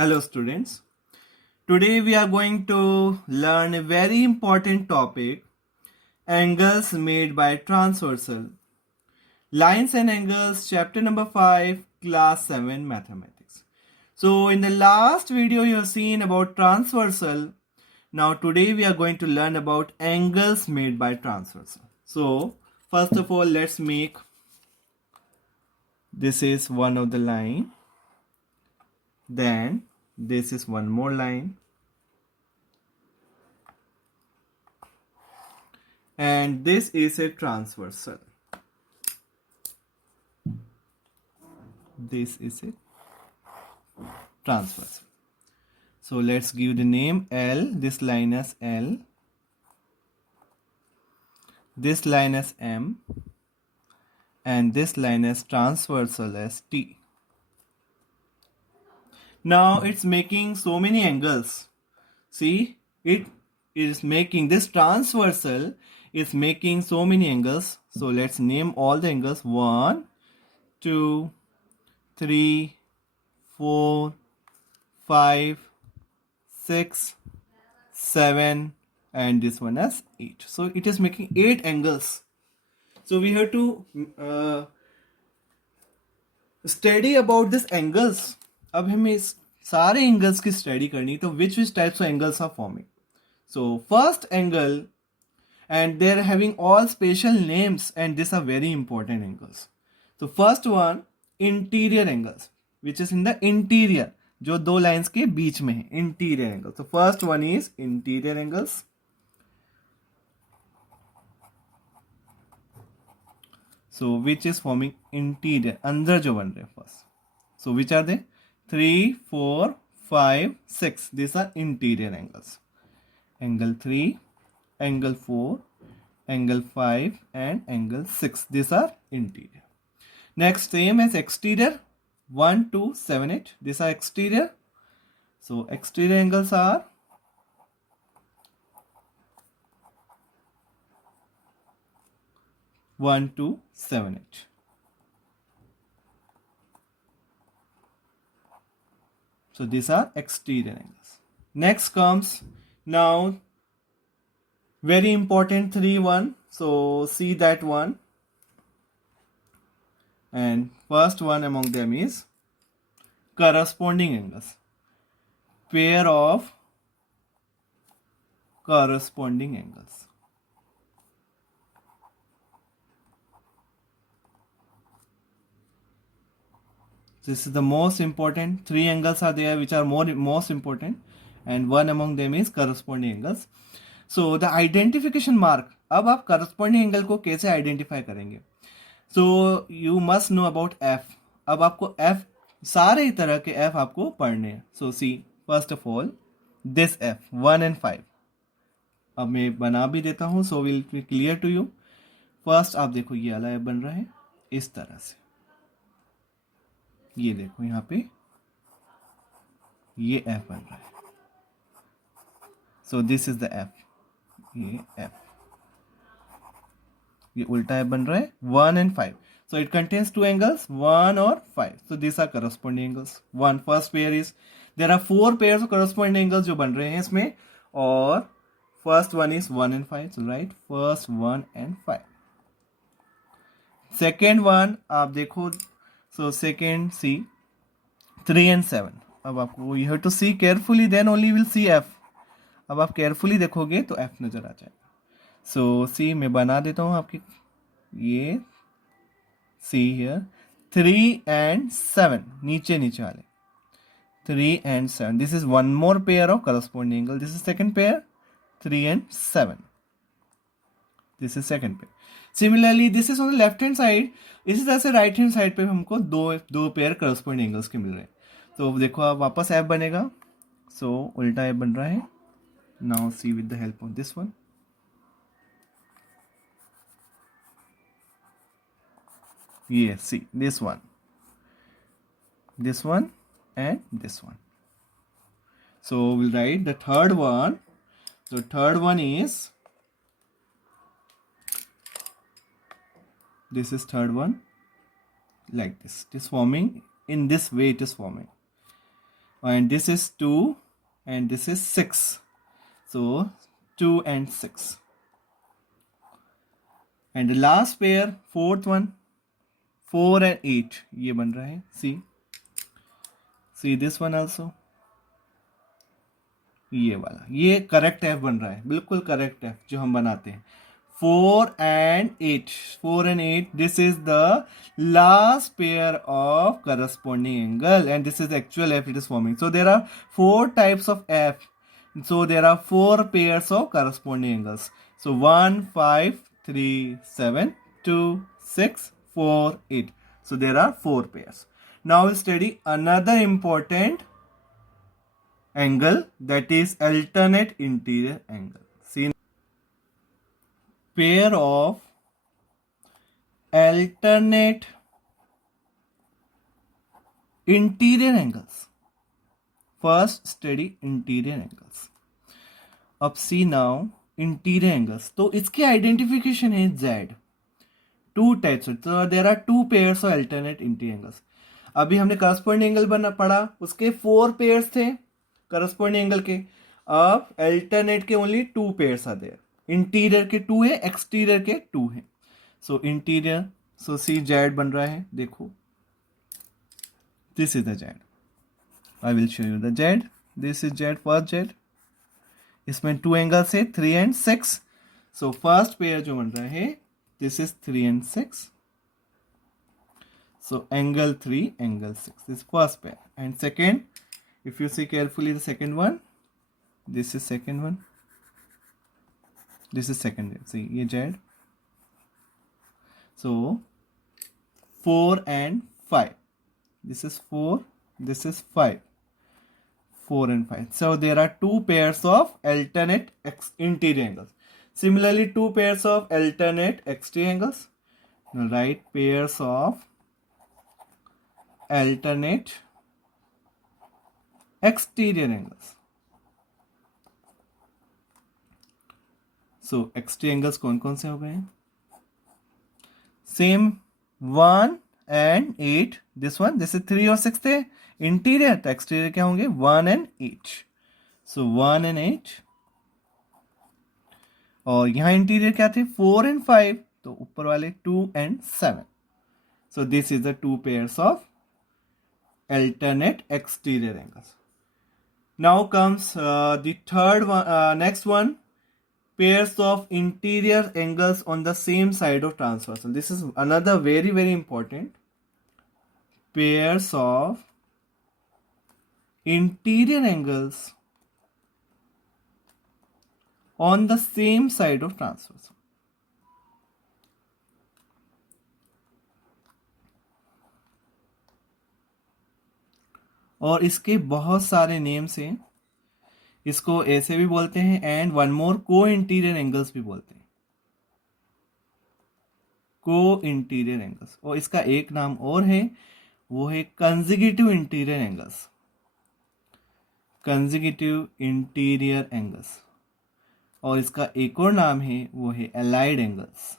Hello students. Today we are going to learn a very important topic, angles made by transversal. Lines and angles, chapter number 5, class 7 mathematics. So in the last video you have seen about transversal. Now today we are going to learn about angles made by transversal. So first of all, let's make, this is one of the line. Then this is one more line. And this is a transversal. This is a transversal. So let's give the name L, this line as L, this line as M, and this line as transversal as T. Now it's making so many angles. See, it is making, this transversal is making so many angles. So let's name all the angles. 1, 2, 3, 4, 5, 6, 7, and this one as 8. So it is making 8 angles. So we have to study about this angles. अब हमें इस सारे angles की study करनी, तो which types of angles are forming. So first angle, and they are having all special names, and these are very important angles. So first one, interior angles, which is in the interior, जो दो lines के बीच में है, interior angles. So first one is interior angles. So which is forming interior, अंदर जो बन रहे हैं first. So which are they? 3, 4, 5, 6. These are interior angles. Angle 3, angle 4, angle 5, and angle 6. These are interior. Next, same as exterior. 1, 2, 7, 8. These are exterior. So exterior angles are 1, 2, 7, 8. So these are exterior angles. Next comes now very important 3, 1. So see that one. And first one among them is corresponding angles. Pair of corresponding angles. This is the most important. 3 angles are there which are most important, and one among them is corresponding angles. So the identification mark. अब आप corresponding angle को कैसे identify करेंगे? So you must know about F. अब आपको F, सारे तरह के F आपको पढ़ने हैं. So see, first of all, this F 1 and 5. अब मैं बना भी देता हूँ, so will be clear to you. First आप देखो ये वाला F बन रहा है इस तरह से. ये देखो यहाँ पे ये F बन रहा है. So this is the F. ये F. ये उल्टा F बन रहा है 1 and 5. So it contains 2 angles, 1 or 5. So these are corresponding angles. One first pair is, there are 4 pairs of corresponding angles जो बन रहे हैं इसमें, और first one is 1 and 5. So write first 1 and 5. Second one आप देखो, so second see 3 and 7. अब आपको you have to see carefully, then only you will see F. अब आप carefully देखोगे तो F नजर आ जाएगा. So see, मैं बना देता हूँ आपकी, ये see here 3 and 7, नीचे नीचे वाले 3 and 7. This is one more pair of corresponding angle. This is second pair, 3 and 7. This is second pair. Similarly, this is on the left hand side. इसी तरह से राइट हैंड साइड पे हमको दो pair corresponding angles के मिल रहे हैं. तो देखो अब वापस एफ बनेगा. सो उल्टा एफ बन रहा है. Now see with the help of this one. Yes, see this one, and this one. So we'll write the third one. So third one is, this is third one, like this. It is forming in this way. It is forming. and this is 2 and this is 6. So 2 and 6. And the last pair, fourth one, 4 and 8. ये बन रहा है. See this one also. ये वाला, ये correct F बन रहा है, बिल्कुल करेक्ट एफ जो हम बनाते हैं. 4 and 8, 4 and 8, this is the last pair of corresponding angle, and this is actual f it is forming. So there are 4 types of f, so there are 4 pairs of corresponding angles. So 1, 5, 3, 7, 2, 6, 4, 8. So there are 4 pairs. Now we'll study another important angle, that is alternate interior angle. See, pair of alternate interior angles. First study interior angles. अब see now interior angles. तो इसके identification है Z. Two types. So there are 2 pairs of alternate interior angles. अभी हमने corresponding angle बना पढ़ा, उसके 4 pairs थे corresponding angle के. अब alternate के only 2 pairs are there. Interior के 2 है, exterior के 2 है. So interior, so see Z बन रहा है, देखो. This is the Z. I will show you the Z. This is Z, first Z. इसमें 2 angles है, 3 and 6. So first pair जो बन रहा है, this is 3 and 6. So angle 3, angle 6. This is first pair. And second, if you see carefully the second one, this is second one. This is second. See, ये Z. So 4 and 5. This is 4. This is 5. 4 and 5. So there are 2 pairs of alternate interior angles. Similarly, 2 pairs of alternate exterior angles. Now write pairs of alternate exterior angles. So exterior angles कौन-कौन से हो गए हैं? Same 1 and 8. This is 3 और 6 थे. Interior तो exterior क्या होंगे? 1 and 8. So 1 and 8. और यहाँ इंटीरियर क्या थे? 4 and 5. तो ऊपर वाले 2 and 7. So this is the 2 pairs of alternate exterior angles. Now comes the third one, next one, pairs of interior angles on the same side of transversal. This is another very, very important. Pairs of interior angles on the same side of transversal. और इसके बहुत सारे names हैं. इसको ऐसे भी बोलते हैं एंड वन मोर को इंटीरियर एंगल्स भी बोलते हैं. को इंटीरियर एंगल्स. और इसका एक नाम और है, वो है consecutive interior angles. Consecutive interior angles. और इसका एक और नाम है, वो है allied angles.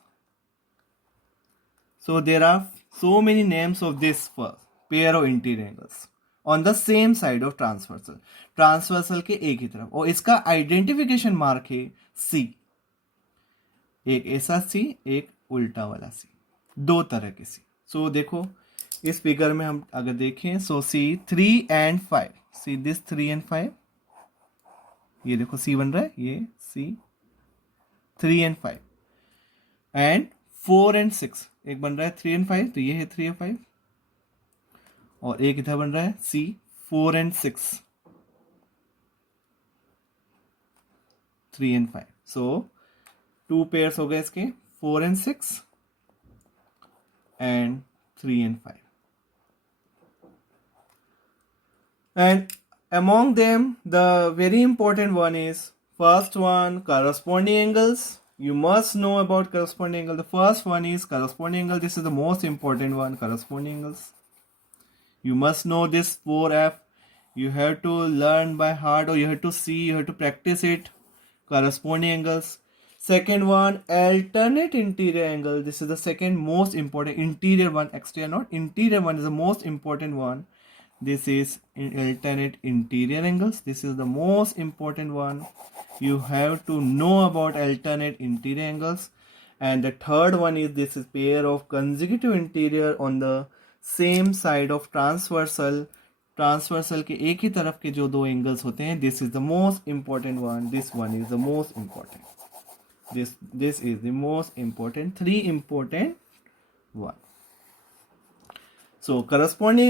So there are so many names of this pair of interior angles on the same side of transversal. Transversal के एक ही तरफ. और इसका आइडेंटिफिकेशन मार्क है C. एक ऐसा C, एक उल्टा वाला C. 2 तरह के C. सो देखो इस फिगर में हम अगर देखें, सो C 3 and 5. See this 3 and 5. ये देखो C बन रहा है, ये C 3 and 5. And 4 and 6. एक बन रहा है 3 and 5, तो ये है 3 और 5. और एक इधर बन रहा है C 4 and 6. 3 and 5. So 2 pairs हो गए इसके, 4 and 6 and 3 and 5. And among them, the very important one is first one, corresponding angles. You must know about corresponding angle. The first one is corresponding angle. This is the most important one, corresponding angles. You must know this 4F. You have to learn by heart, or you have to see, you have to practice it. Corresponding angles. Second one, alternate interior angle. This is the second most important. Interior one, exterior not. Interior one is the most important one. This is alternate interior angles. This is the most important one. You have to know about alternate interior angles. And the third one is this is pair of consecutive interior on the same side of transversal. Transversal के एक ही तरफ के जो दो angles होते हैं, this is the most important one. This one is the most important. This is the most important, three important one. So corresponding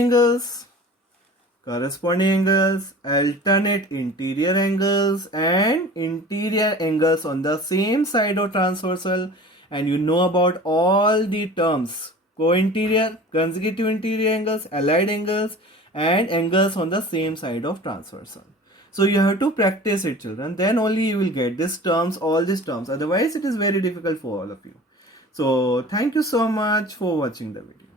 angles, alternate interior angles, and interior angles on the same side of transversal. And you know about all the terms: co-interior, consecutive interior angles, allied angles, and angles on the same side of transversal. So you have to practice it, children. Then only you will get these terms, all these terms. Otherwise, it is very difficult for all of you. So thank you so much for watching the video.